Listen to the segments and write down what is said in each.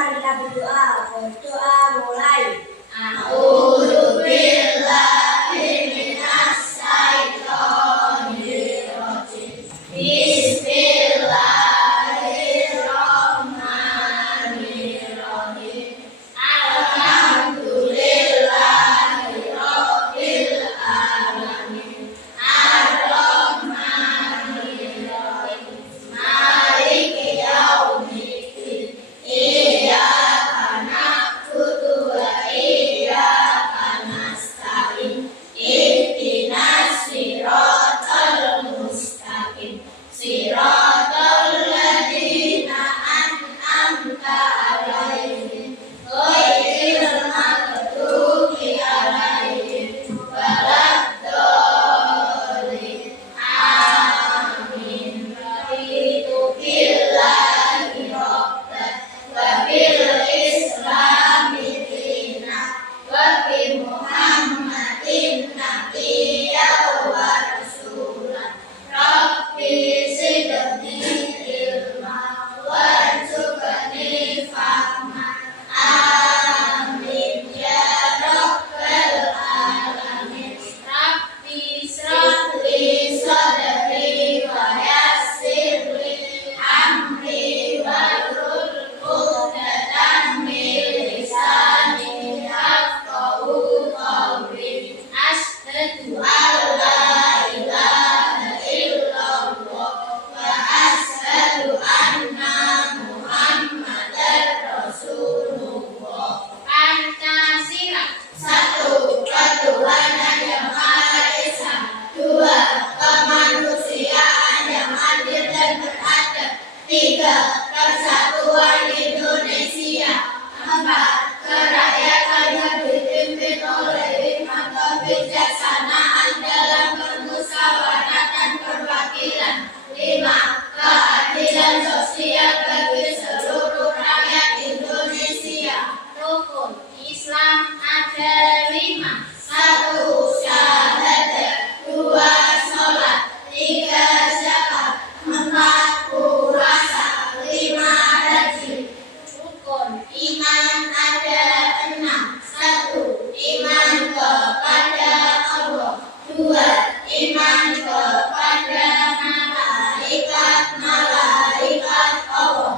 marilah berdoa. Berdoa mulai. Iman kepada malaikat Allah.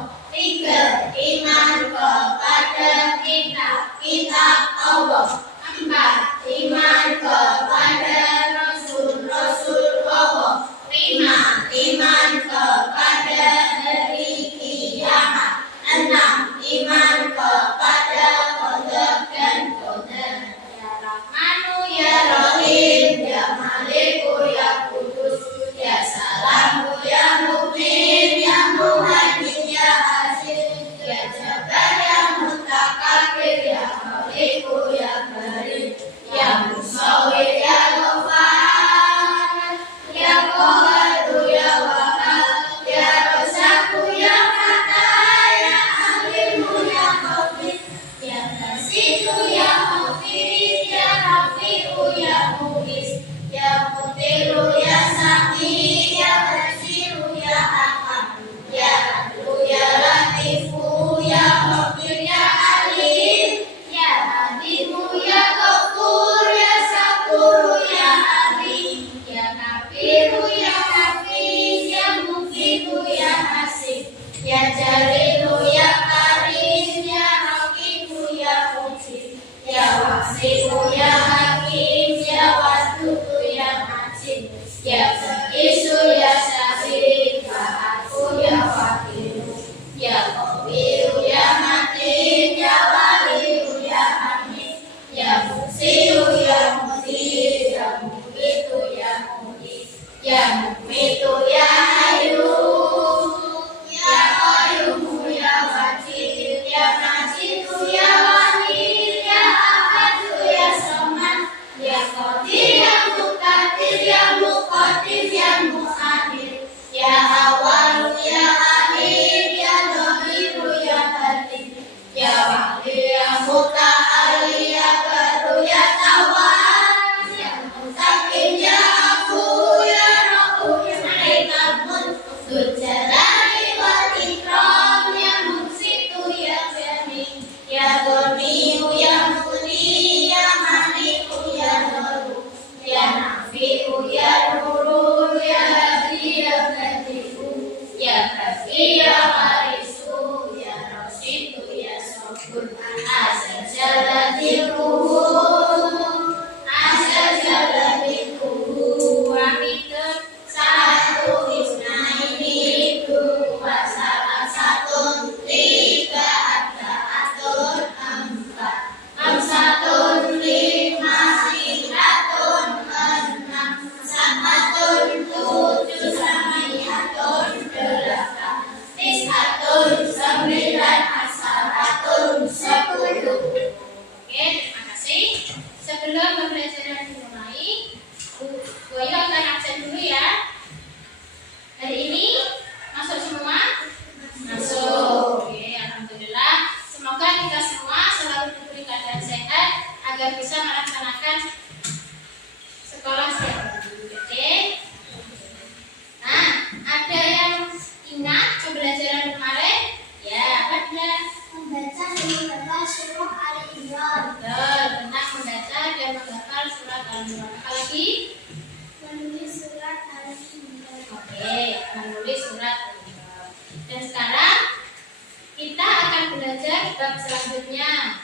di bab selanjutnya,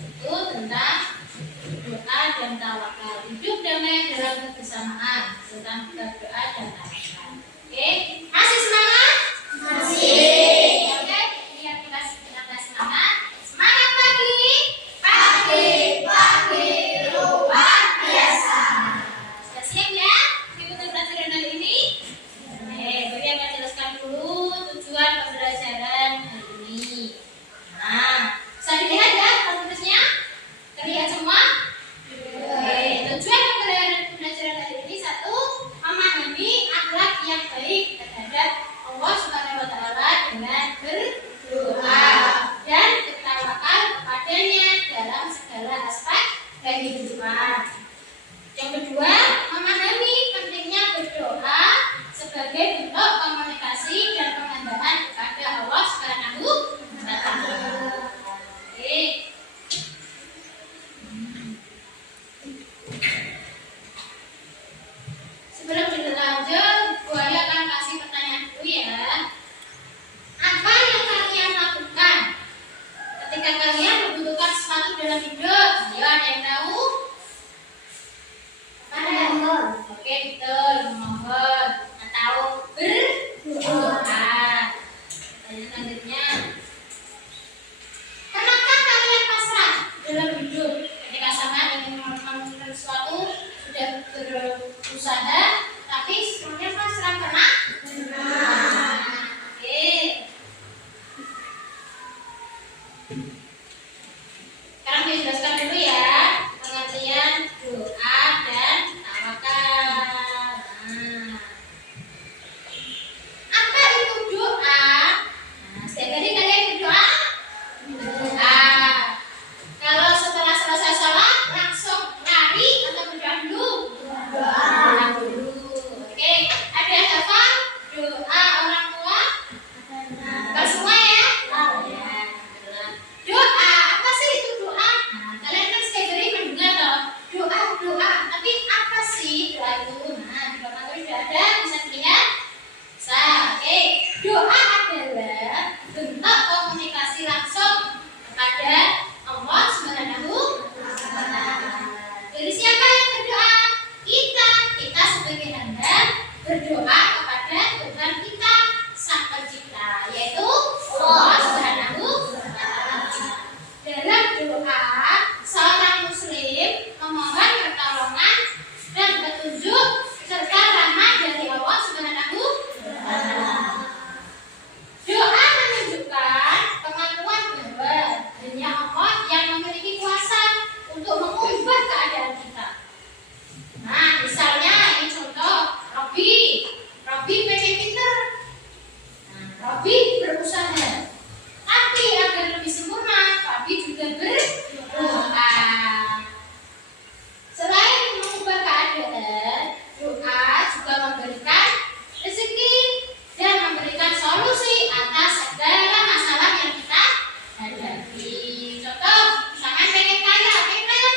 itu tentang doa dan tawakal. Hidup damai dalam kebersamaan, tentang bab doa dan tawakal. Oke, masih semangat? Masih. Oke, lihat kita semangat. Semangat pagi. Pagi luar biasa. Sudah siap ya? Mengikuti pelajaran hari ini? Oke, beri akan jelaskan dulu tujuan pembelajaran hari ini. Nah, bisa dilihat ya aktivitasnya? Terlihat semua? Oke, tujuan pembelajaran hari ini satu, memahami akhlak yang baik terhadap Allah Subhanahu wa Ta'ala dengan berdoa dan bertawakal kepadanya dalam segala aspek kehidupan. Yang kedua, memahami pentingnya berdoa sebagai bentuk komunikasi dan pengandaan kepada Allah Subhanahu wa Ta'ala. Oke. Sebelum berlanjut, Buaya akan kasih pertanyaan dulu ya. Apa yang kalian lakukan ketika kalian membutuhkan sesuatu dalam hidup? Ayo, ada yang tahu? Memohon. Oke, betul, memohon atau berdoa. Selanjutnya, pernahkah kalian pasrah dalam hidup ketika sama ingin melakukan sesuatu, sudah berusaha tapi semuanya pasrah? Pernah? Oke. Sekarang dijelaskan dulu ya pengertian doa dan tawakal. Apa itu doa? Setiap hari kalian berdoa? Doa. Kalau setelah selesai sholat langsung lari atau berdoa dulu? Doa dulu. Oke, ada yang hafal doa orang tua? Bukan semua ya? Ya. Doa, apa sih itu doa? Kalian kan setiap hari mendengar toh doa, tapi apa sih doa itu? Nah, di belakang itu sudah ada, bisa dilihat? Bisa. Oke, doa adalah bentuk komunikasi langsung kepada Allah Subhanahu wa Ta'ala. Dari siapa yang berdoa? Kita sebagai hamba berdoa kepada Tuhan kita, Sang Pencipta, yaitu Allah Subhanahu wa Ta'ala. Dalam doa, seorang muslim memohon pertolongan dan petunjuk serta rahmat dari Allah Subhanahu wa Ta'ala. Doa menunjukkan pengakuan bahwa hanya Allah yang memiliki kuasa untuk mengubah keadaan kita. Nah, misalnya ini contoh, Robi pengen pinter. Nah, Robi berusaha. Tapi agar lebih sempurna, Robi juga berdoa. Selain mengubah keadaan, doa juga memberikan rezeki dan memberikan solusi atas segala masalah yang kita hadapi. Contoh, misalkan pengen kaya atau tidak?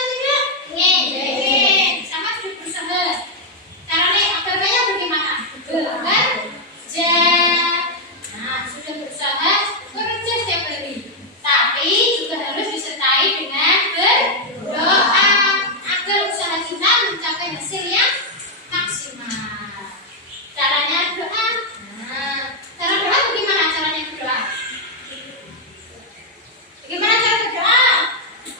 Pengen. Sama sudah berusaha. Caranya agar kaya bagaimana? Bekerja. Nah, sudah berusaha bekerja setiap hari. Tapi juga harus disertai dengan berdoa agar usaha kita mencapai hasil yang maksimal. Caranya doa. Nah, cara doa bagaimana caranya berdoa? Bagaimana cara berdoa?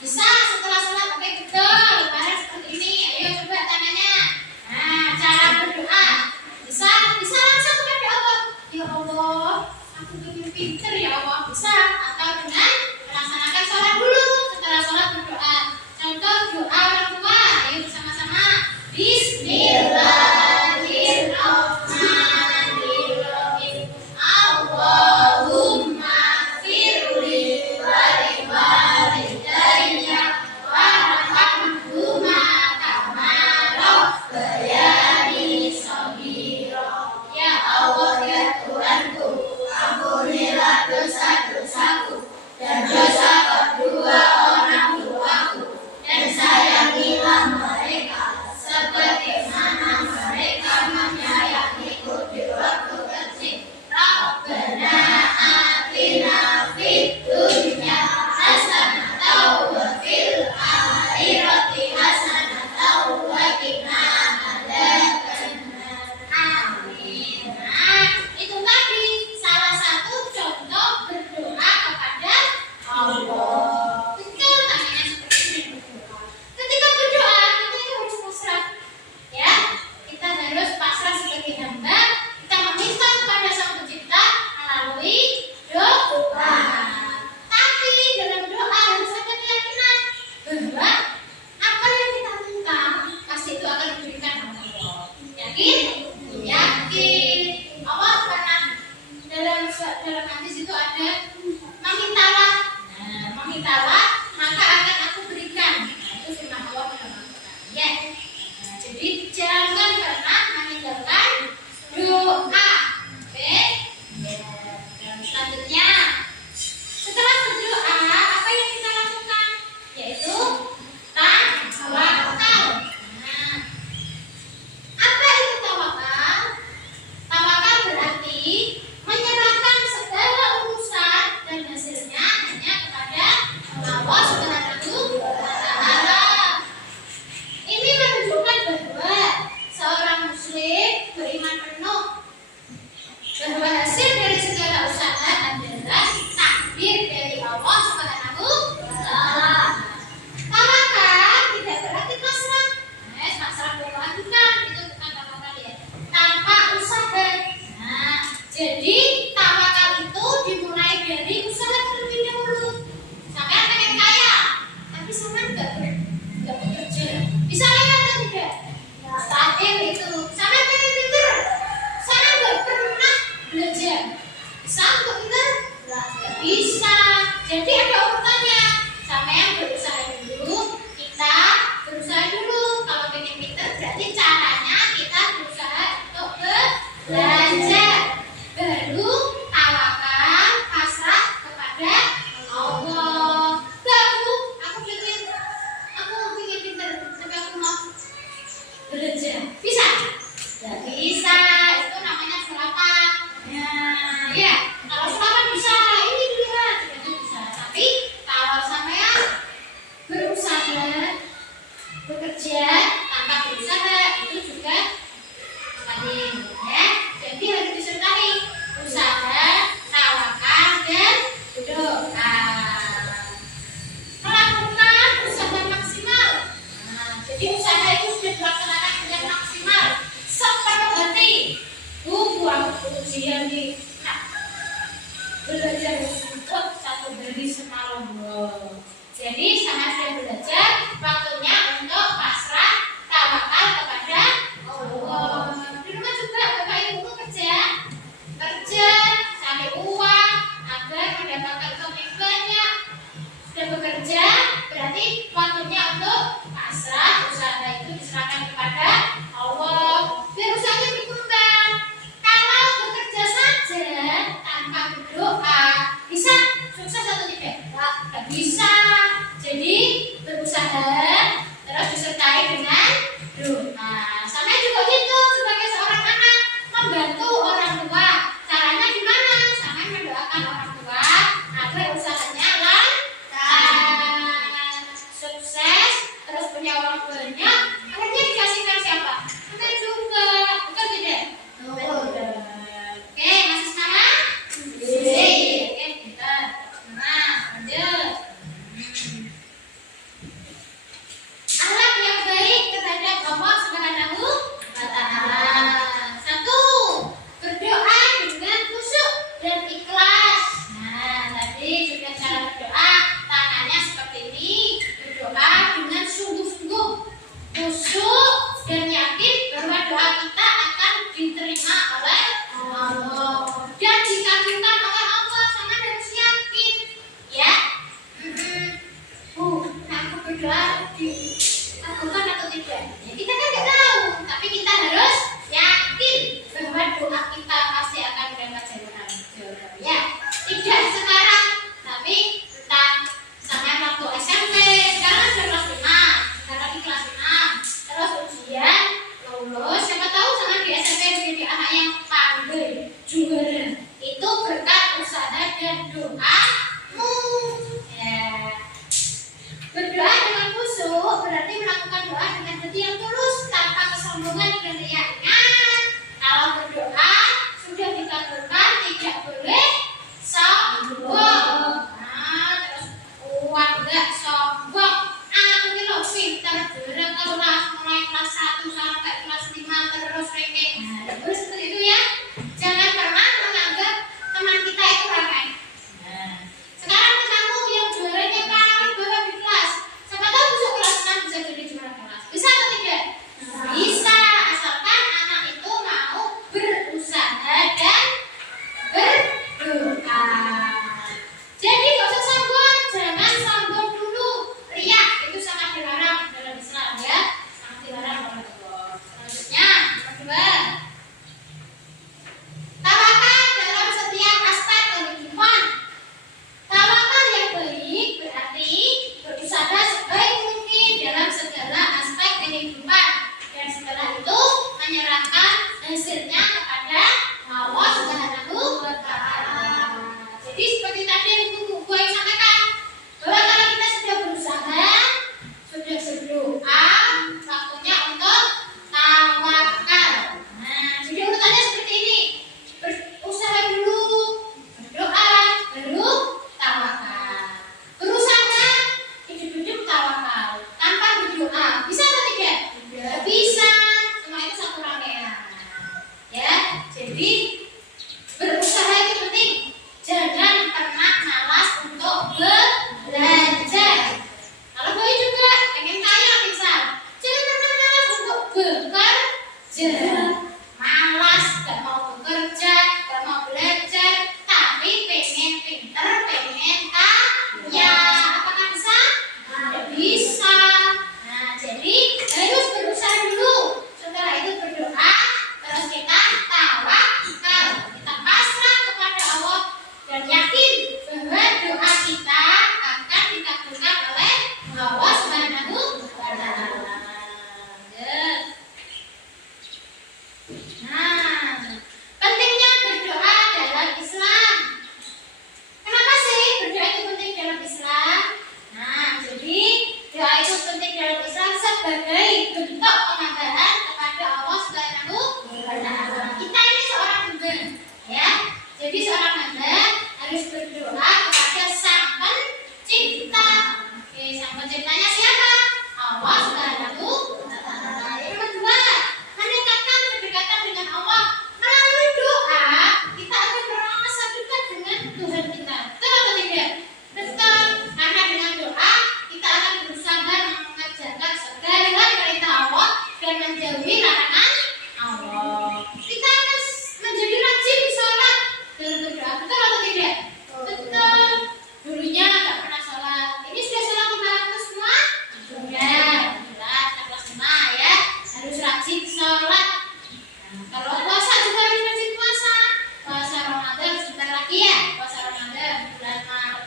Bisa setelah sholat, oke betul. Barang seperti ini, ayo coba tangannya. Nah, cara berdoa bisa langsung kepada Allah. Ya Allah, aku ingin pinter ya Allah. Bisa atau dengan melaksanakan sholat dulu. Setelah sholat berdoa. Contoh doa orang tua, ayo bersama-sama. Bismillahirrahmanirrahim. Allahumma firli waliwalidayya warhamhuma kama rabbayani shaghira. Ya Allah, ya Tuhanku, ampunilah dosa-dosaku dan dosa kedua orang tuaku, dan sayangilah mereka sebagaimana mereka menyayangiku di waktu kecil. Rabbana atina fid dunya berdoa. Tapi dalam doa harus ada keyakinan bahwa apa yang kita minta pasti itu akan diberikan oleh Allah. Yakin? Yakin. Allah pernah dalam hadis itu ada memintalah. Nah, memintalah maka akan aku berikan. Nah, itu firman Allah dalam Al-Qur'an. Ya. Nah, jadi jangan pernah meninggalkan doa. Oke? Ya. Dan selanjutnya setelah berdoa apa yang kita lakukan? Yaitu tawakal. Nah, apa itu tawakal? Tawakal berarti menyerahkan segala urusan dan hasilnya hanya kepada Allah Subhanahu wa Ta'ala. Ini menunjukkan bahwa seorang muslim beriman penuh bahwa hasil dari segala usaha adalah takdir dari Allah Subhanahu wa Ta'ala. Tawakal tidak berarti pasrah. Pasrah bukan, itu bukan tawakal ya. Tanpa usaha. Nah, jadi tawakal itu dimulai dari usaha terlebih dahulu. Sampai pengen kaya, tapi sama enggak bekerja. Bisa kaya atau tidak? Stabil itu. Sama pengen pintar, sama enggak pernah belajar. Bisa enggak pintar? Enggak bisa. Jadi ada urutannya. Sama yang berusaha dulu, kita berusaha dulu. Kalau pengen pintar berarti caranya kita berusaha untuk belajar. Baru tawakal, pasrah kepada Allah. Baru aku pengen pintar, tapi aku mau belajar. Bisa? Tidak bisa. Itu namanya surapan. Ya, kalau surapan bisa, ini dilihat, itu bisa. Tapi kalau sampean berusaha, bekerja tanpa berusaha itu juga penting, ya. Jadi harus disertai usaha, tawakal, dan doa. Melakukan usaha maksimal. Nah, jadi usaha itu sudah dilaksanakan dengan maksimal, sepenuh hati. Buang ujian di belajar untuk 1 hari semalam. Jadi sama sudah belajar, waktunya untuk pasrah, tawakal kepada Allah. Di rumah juga Bapak Ibu kerja cari uang agar mendapatkan uang yang banyak. Sudah bekerja berarti waktunya untuk pasrah, usaha itu diserahkan kepada Allah. Biar usahanya berkembang. Kalau bekerja saja tanpa berdoa, bisa sukses atau tidak? Tidak bisa. Jadi berusaha terus disertai dengan doa. Sama juga gitu sebagai seorang anak membantu orang tua. Caranya gimana? Sama mendoakan orang tua agar usahanya lancar, sukses, terus punya uang banyak. Akhirnya dikasihkan siapa? Kita juga, betul tidak? Betul. Oke, masih semangat? Oke, kita semangat. Lanjut. Akhlak yang baik terhadap Allah Subhanahu wa Ta'ala. 1. Berdoa dengan khusyuk dan ikhlas. Nah, tadi sudah cara berdoa, tangannya seperti ini. Berdoa dengan sungguh-sungguh, khusyuk dan yakin bahwa doa kita akan diterima oleh Allah dan dikabulkan oleh Allah. Sama harus yakin, ya. Aku berdoa dikabulkan atau tidak? Ya, kita kan tidak tahu, tapi kita harus yakin bahwa doa kita pasti akan mendapat jawabannya. Tidak sekarang, tapi entah sama waktu SMP. Sekarang sudah kelas 5, sekarang di kelas 6, terus ujian lulus. Siapa tahu sama di SMP menjadi anak yang pandai, juara. Itu berkat usaha dan doamu. Ya. Berdoa dengan khusyuk berarti melakukan doa dengan hati yang tulus tanpa kesombongan dan riak. Kalau berdoa sudah dikabulkan, tidak boleh sombong. Nah, terus uang enggak sombong. Aku ini loh pintar, bener kalau mulai kelas 1 sampai kelas 5 terus ranking. Nah, terus seperti itu ya. Jangan pernah menganggap teman kita itu remeh. Jadi seperti tadi yang gue sampaikan, bahwa kalau kita sudah berusaha, sudah berdoa, waktunya untuk tawakal. Nah, jadi urutannya seperti ini. Berusaha dulu, berdoa, baru tawakal. Berusaha, hidup-hidup tawakal. Tanpa berdoa, bisa atau tidak? Tidak bisa. Cuma itu satu rangkaian. Ya, jadi berusaha itu penting. Jangan pernah malas untuk belajar. Kalau boy juga pengen kaya misal, jangan pernah malas untuk bekerja. Malas, gak mau bekerja, gak mau belajar, tapi pengen pinter, pengen kaya. Apakah bisa? Tidak bisa. Nah, jadi harus berusaha dulu. Setelah itu berdoa, terus kita tawakal. Kita pasrah kepada Allah dan yakin bahwa doa kita akan dikabulkan oleh Allah Subhanahu wa Ta'ala. Nah, pentingnya berdoa dalam Islam. Kenapa sih berdoa itu penting dalam Islam? Nah, jadi doa itu penting dalam Islam sebagai bentuk penambahan kepada Allah Subhanahu wa Ta'ala. Kita ini seorang hamba, ya. Jadi seorang hamba harus berdoa kepada Sang Pencipta. Oke, Sang Penciptanya siapa? Allah Subhanahu wa Ta'ala. Yang kedua, meningkatkan kedekatan dengan Allah. Melalui doa, kita akan merasa dekat dengan Tuhan kita. Betul atau tidak? Betul. Karena dengan doa, kita akan berusaha mengerjakan segala perintah Allah dan menjauhi larangan Allah. Kita akan menjadi rajin sholat dalam berdoa. Betul atau tidak? Betul. Dulunya nggak pernah sholat. Ini sudah sholat 5 waktu semua? Sudah. Jelas, kelas 5 ya. Harus rajin sholat. Nah, kalau puasa juga harus rajin puasa. Puasa Ramadan sebentar lagi ya. Puasa Ramadan bulan Maret.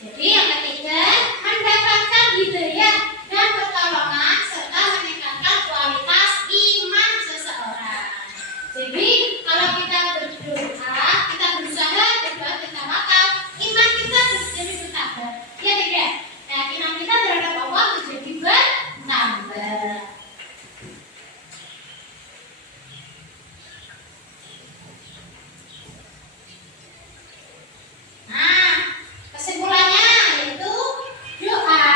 Jadi yang ketiga, mendapatkan hidayah dan pertolongan serta meningkatkan kualitas iman seseorang. Jadi kalau kita berdoa, kita berusaha berdoa dan tawakal, iman kita menjadi bertambah. Ya tidak? Keyakinan kita terhadap Allah menjadi bertambah. Nah, kesimpulannya yaitu doa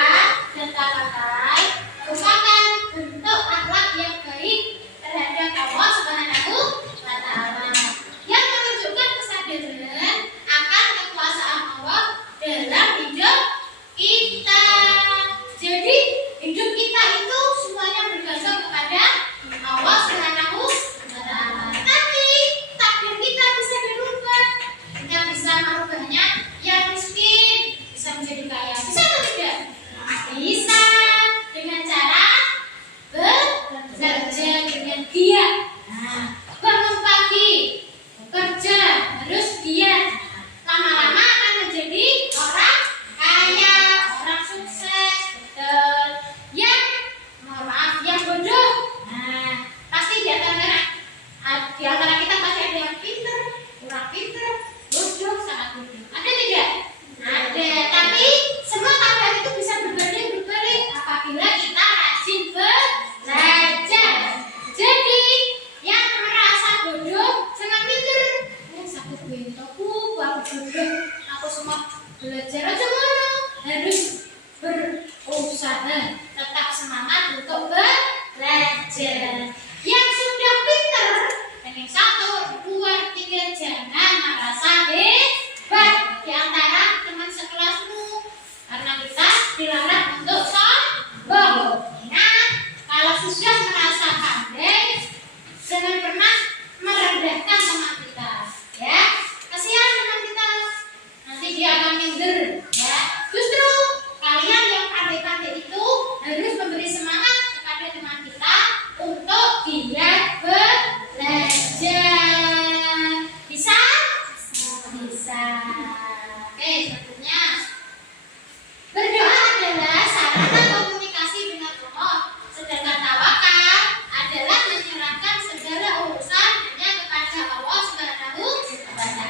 dan tawakal merupakan bentuk akhlak yang baik terhadap Allah Subhanahu wa Ta'ala yang menunjukkan kesadaran akan kekuasaan Allah dalam hidup kita. Jadi hidup kita itu semuanya bergantung kepada Allah Subhanahu wa Ta'ala. Tapi takdir kita bisa dirubah. Kita bisa merubahnya yang miskin bisa menjadi kaya. Bisa atau tidak? Bisa. Dengan cara bekerja dengan giat. Nah, bangun pagi, bekerja, harus giat. Lama-lama akan menjadi orang kaya, orang sukses. Betul. Yang mohon maaf, yang bodoh. Nah, pasti di antara kita pasti ada yang pinter, kurang pinter, bodoh, sangat bodoh. Ada tidak? Ada. Tapi semua keadaan itu bisa berbalik apabila kita rajin belajar. Jadi yang merasa bodoh jangan pinter. Sakit bentukku, aku bodoh, aku semua belajar aja mana. Harus berusaha, tetap semangat untuk belajar. Yang sudah pinter, pengen 1, 2, 3, jangan merasa hebat di antara teman sekelasmu, karena kita dilarang untuk sombong. Ingat, kalau sudah merasa pandai, jangan pernah merendahkan teman kita. Ya, kasihan teman kita, nanti dia akan minder. Ya, justru kalian yang pandai-pandai itu harus memberi semangat kepada teman kita untuk giat belajar. Bisa? Bisa. Oke, selanjutnya berdoa adalah sarana komunikasi dengan Allah, sedangkan tawakal adalah menyerahkan segala urusan hanya kepada Allah Subhanahu wa Ta'ala.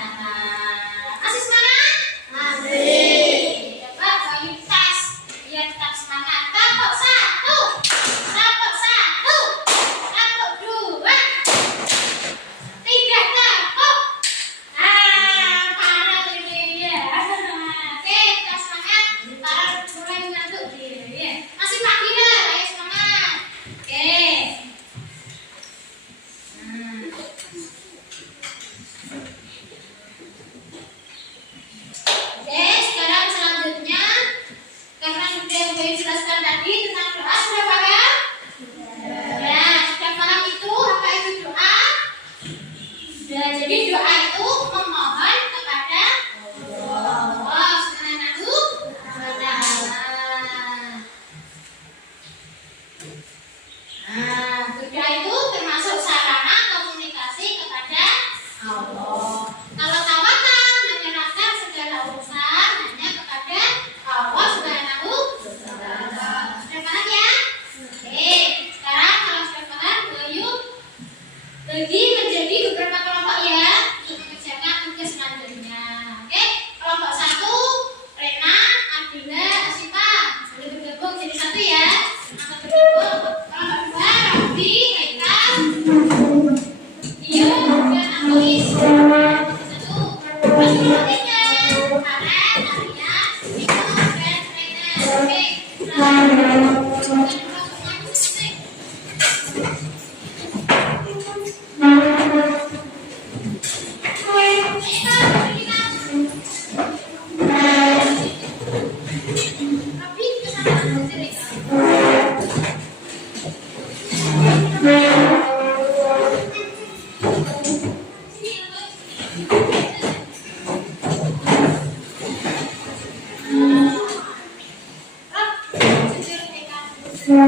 Di sini.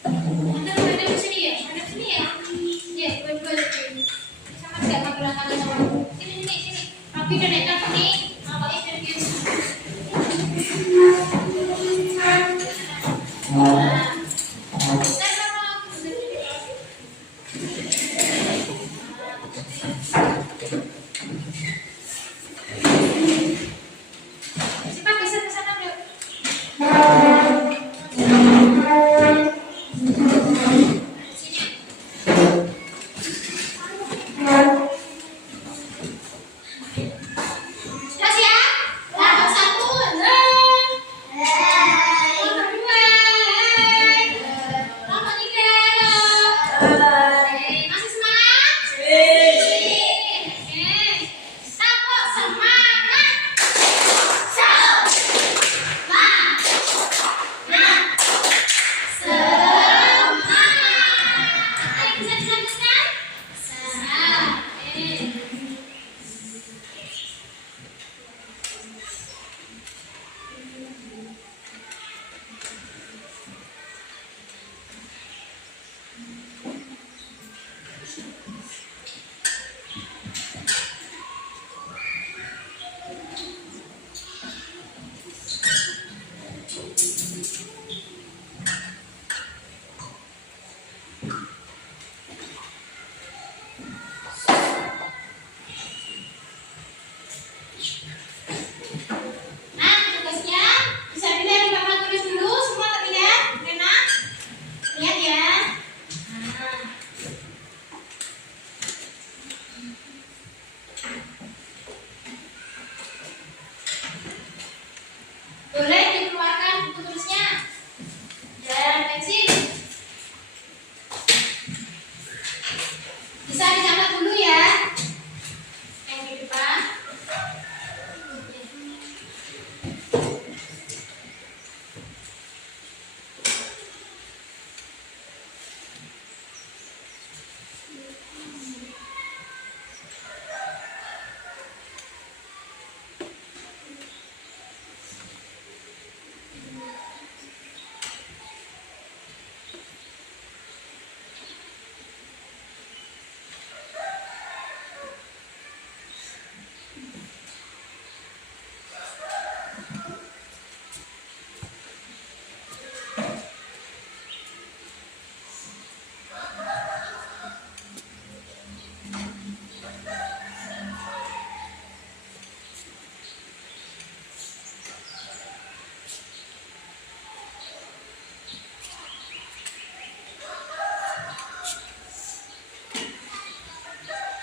Ada di sini ya, ada di sini ya. Ya, dua-dua sini. Sama tidak ngambil tangan sama. Sini. Rapi dan enak sini. Awalnya dari sini. Boleh dikeluarkan buku tulisnya. Dan pensil. Bisa dicatat dulu ya. Yang di depan.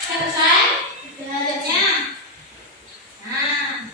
Selesai belajarnya. Nah,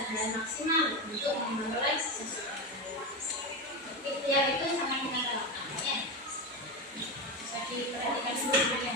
berusaha maksimal untuk memperoleh sesuatu. Ikhtiar itu sangat kita lakukan ya. Bisa diperhatikan dulu ya.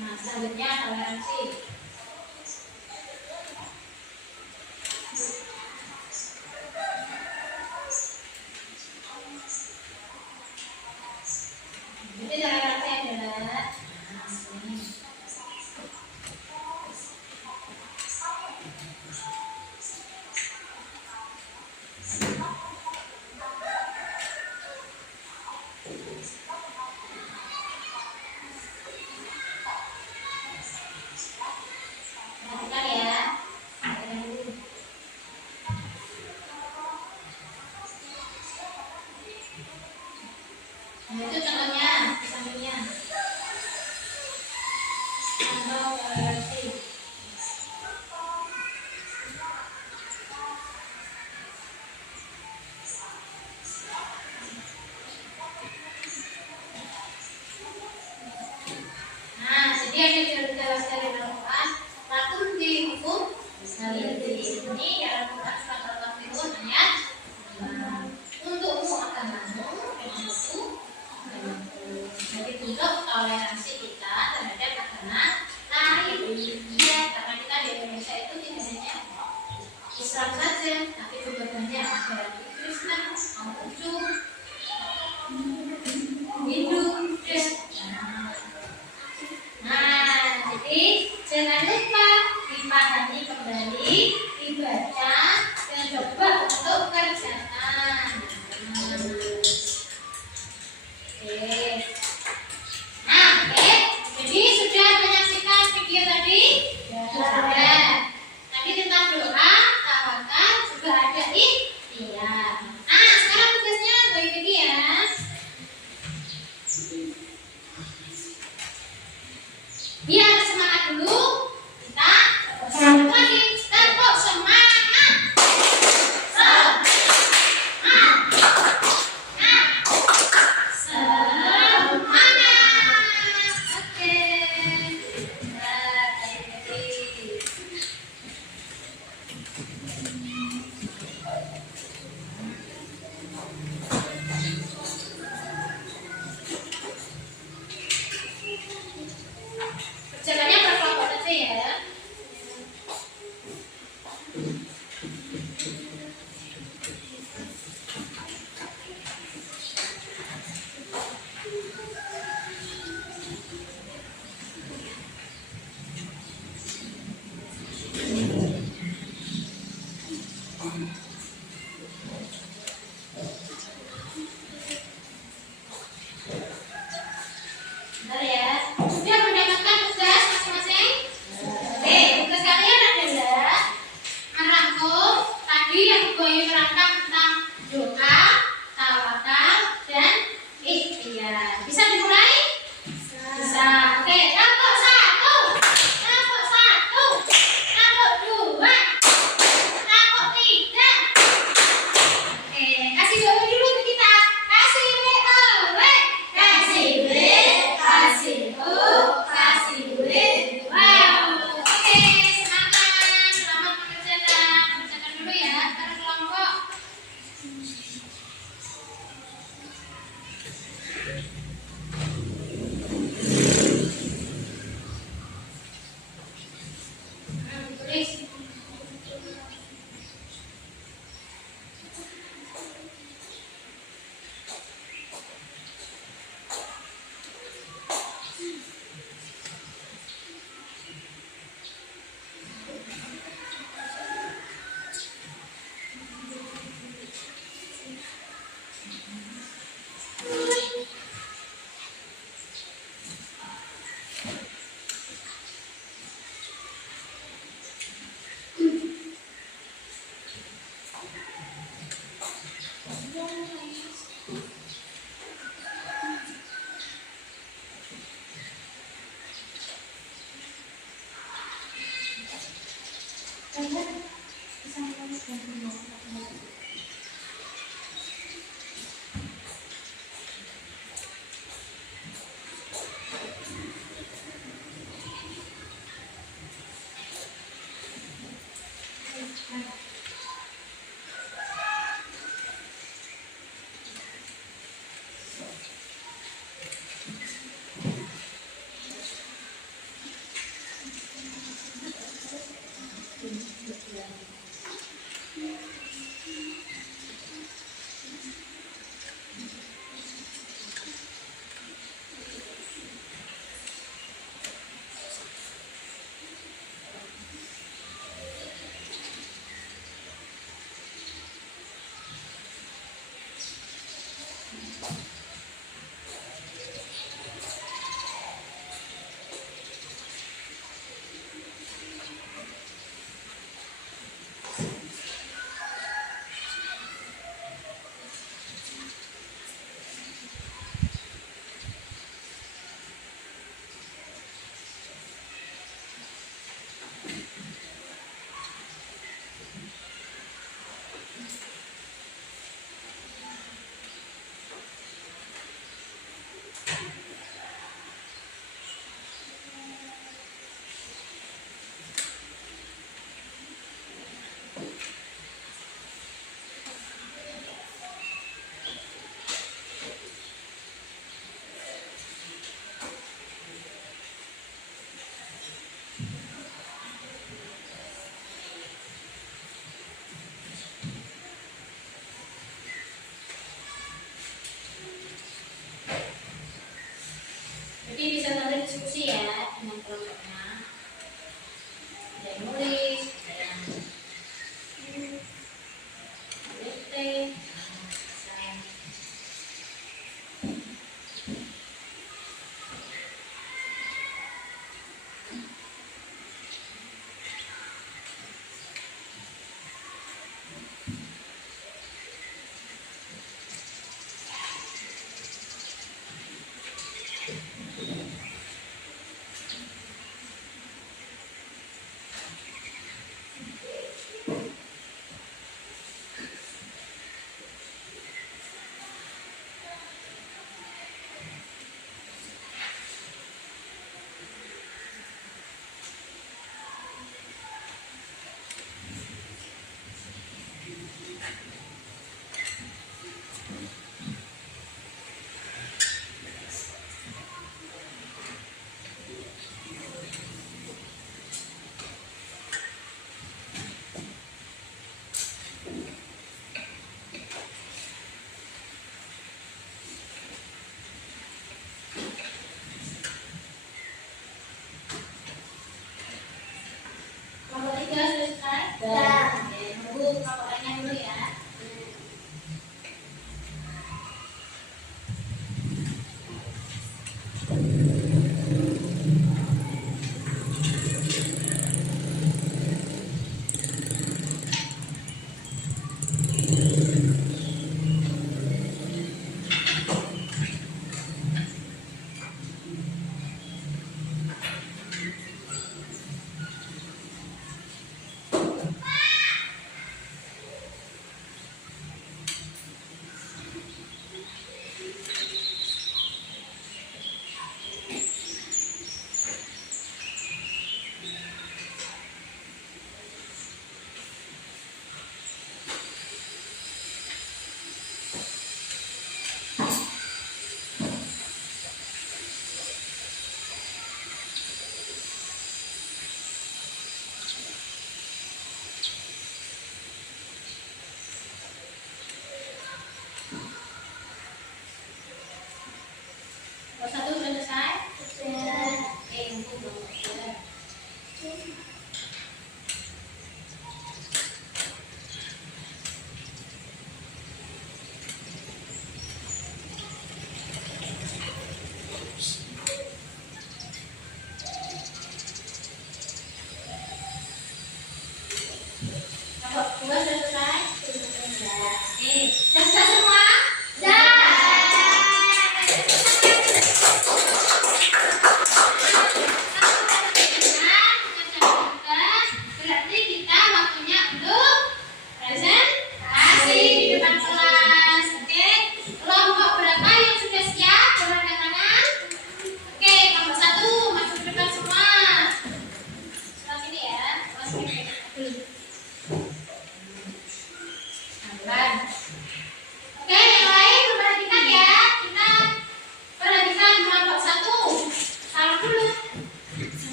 Nah, selanjutnya toleransi. Jadi toleransi adalah nah, itu contohnya, sampingnya. Contoh toleransi. Nah, jadi ada jelas dari Al-Quran, lakum dihukum waliyyid. Ini dalam Quran surat Al-Kafirun ayat 5. Untukmu agamamu dan untukku. Jadi bentuk toleransi kita terhadap agama lain. Ya, karena kita di Indonesia itu tidak hanya Islam saja, tapi juga banyak ada Kristen, Konghucu, Hindu, Kristen. Nah, jadi jangan lupa dipahami kembali, dibaca, dan coba untuk kerjakan. Oke. Nah, oke. Jadi sudah menyaksikan video tadi? Sudah. Tadi tentang doa, tawakal, juga ada ikhtiar. Nah, sekarang tugasnya bagi ya. Biar semangat dulu, kita lagi tempo.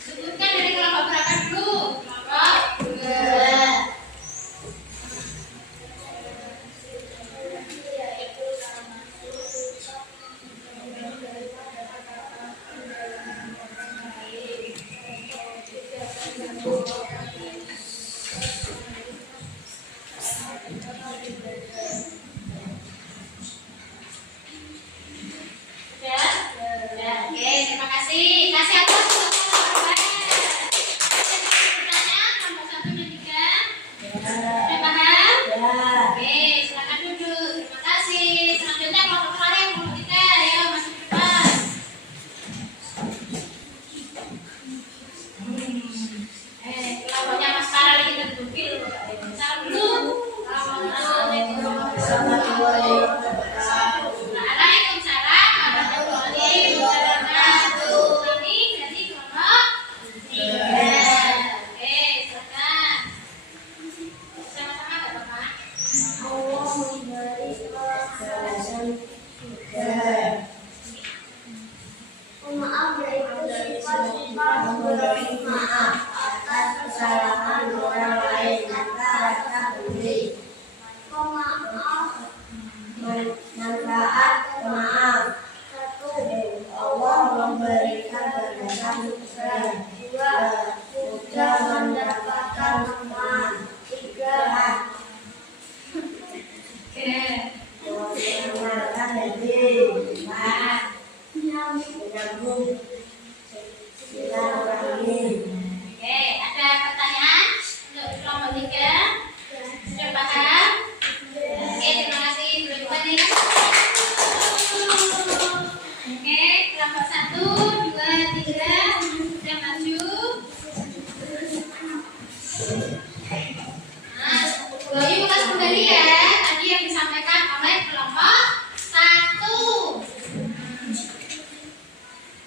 Sebutkan dari kelompok berapa dulu? Kelompok 2. Oke, terima kasih. Kasih atas untuk kelompok 2. Bertanya kelompok 1 dan 3. Sudah paham? Oke, silakan duduk. Terima kasih. Selanjutnya kelompok terakhir, kelompok 3. Ayo masuk ke depan. Kelompoknya Mas Farah lagi terdupil. Salam dulu. Assalamualaikum. Waalaikumsalam warahmatullahi wabarakatuh. Kami dari kelompok 3. Oke, silakan. Sama-sama Kak Bapak. Allah memberi kelebihan juga. Pemaaf yaitu sifat-sifat memberi maaf atas kesalahan orang lain tanpa rasa beri. Pemaaf manfaat pemaaf. 1. Allah memberikan balasan besar. 2. Mudah mendapatkan teman. 3. Mengenalkan diri. 4. Menyambung silaturahmi. Oke, ada pertanyaan untuk kelompok 3? Sudah paham? Oke, terima kasih. Berjumpa di Oke, kelompok 1, 2, 3 sudah maju. Nah, Bayu ulas kembali ya. Tadi yang disampaikan oleh kelompok 1.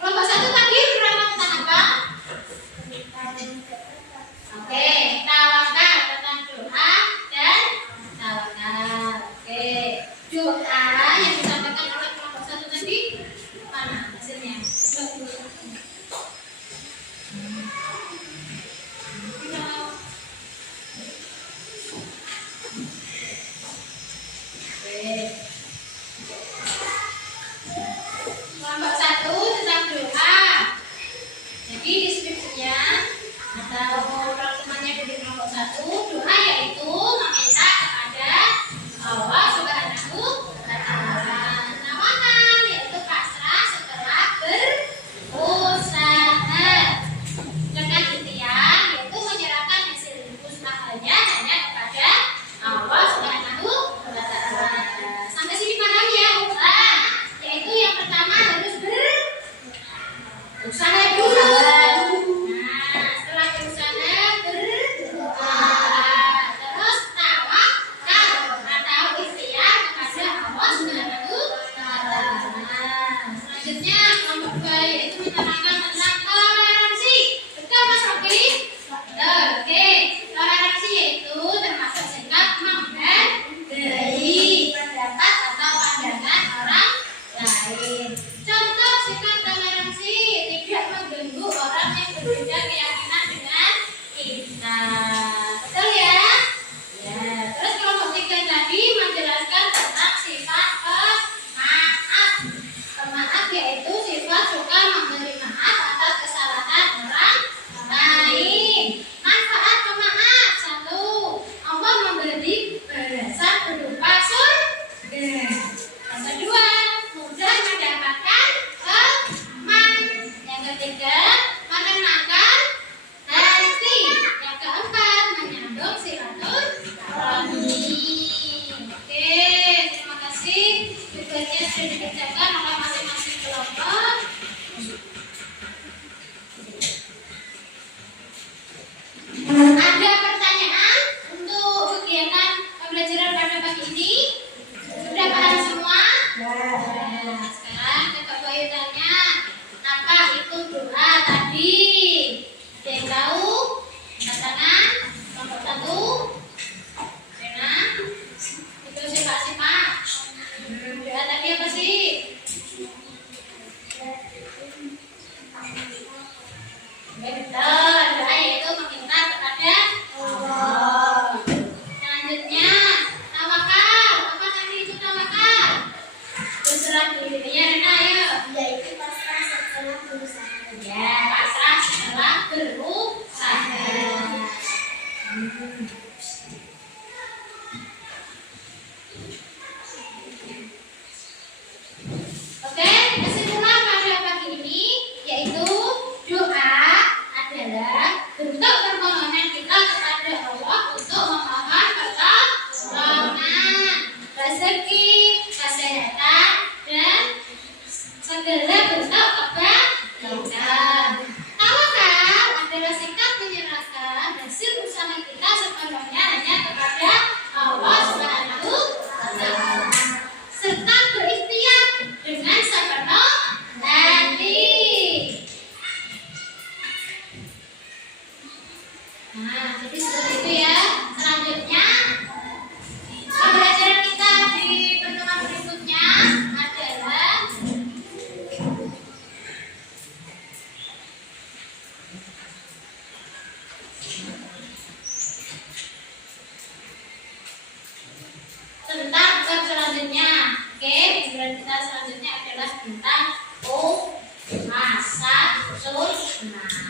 Kelompok 1 tadi berapa tentang apa? Oke, tawakal tentang doa dan tawakal. Oke, doa yang disampaikan oleh kelompok 1 tadi mana hasilnya? Kelompok 1 tentang doa. Jadi deskripsinya atau rangkumannya dari kelompok 1, doa yaitu meminta kepada Allah Subhanahu wa Ta'ala. Tawakal yaitu pasrah setelah berusaha. Dengan ikhtiar yaitu menyerahkan hasil usahanya hanya kepada Allah Subhanahu wa Ta'ala. Sampai sini paham ya? Yaitu yang pertama harus berusaha dulu. Nah, setelah berusaha berdoa. Terus tawakal atau ikhtiar kepada Allah Subhanahu wa Ta'ala. Selanjutnya kelompok 2 yaitu menerangkan tentang toleransi. Betul Mas Robi? Betul. Oke, toleransi yaitu termasuk sikap menghargai pendapat atau pandangan orang lain. Contoh sikap toleransi tidak mengganggu orang yang berbeda keyakinan dengan kita. Betul ya? Ya. Terus kelompok 3 tadi menjelaskan tentang sifat pemaaf. Pemaaf yaitu sifat suka memberi maaf atas kesalahan orang lain. Manfaat pemaaf 1. Allah memberi balasan berupa surga. Yang kedua, mudah mendapatkan teman. Yang ketiga, menenangkan hati. Yang keempat, menyambung silaturahmi. Oke, terima kasih. Tugasnya sudah dikerjakan oleh masing-masing kelompok. Ada pertanyaan untuk kegiatan pembelajaran pada pagi ini? Sudah paham semua? Nah, sekarang Kakak Bayu tanya, apa itu doa? Ya, pasrah setelah berusaha. Oke, kesimpulan pada pagi ini yaitu doa adalah bentuk permohonan kita kepada Allah untuk memohon pertolongan, rezeki, kesehatan, dan segala bentuk kebaikan. Tawakal adalah sikap menyerahkan hasil usaha kita sepenuhnya hanya kepada Allah Subhanahu wa Ta'ala, serta berikhtiar dengan sepenuh hati. Nah, jadi seperti itu ya. Selanjutnya, pembelajaran kita di pertemuan berikutnya adalah tentang bab selanjutnya. Oke, pembelajaran kita selanjutnya adalah tentang masa sunnah.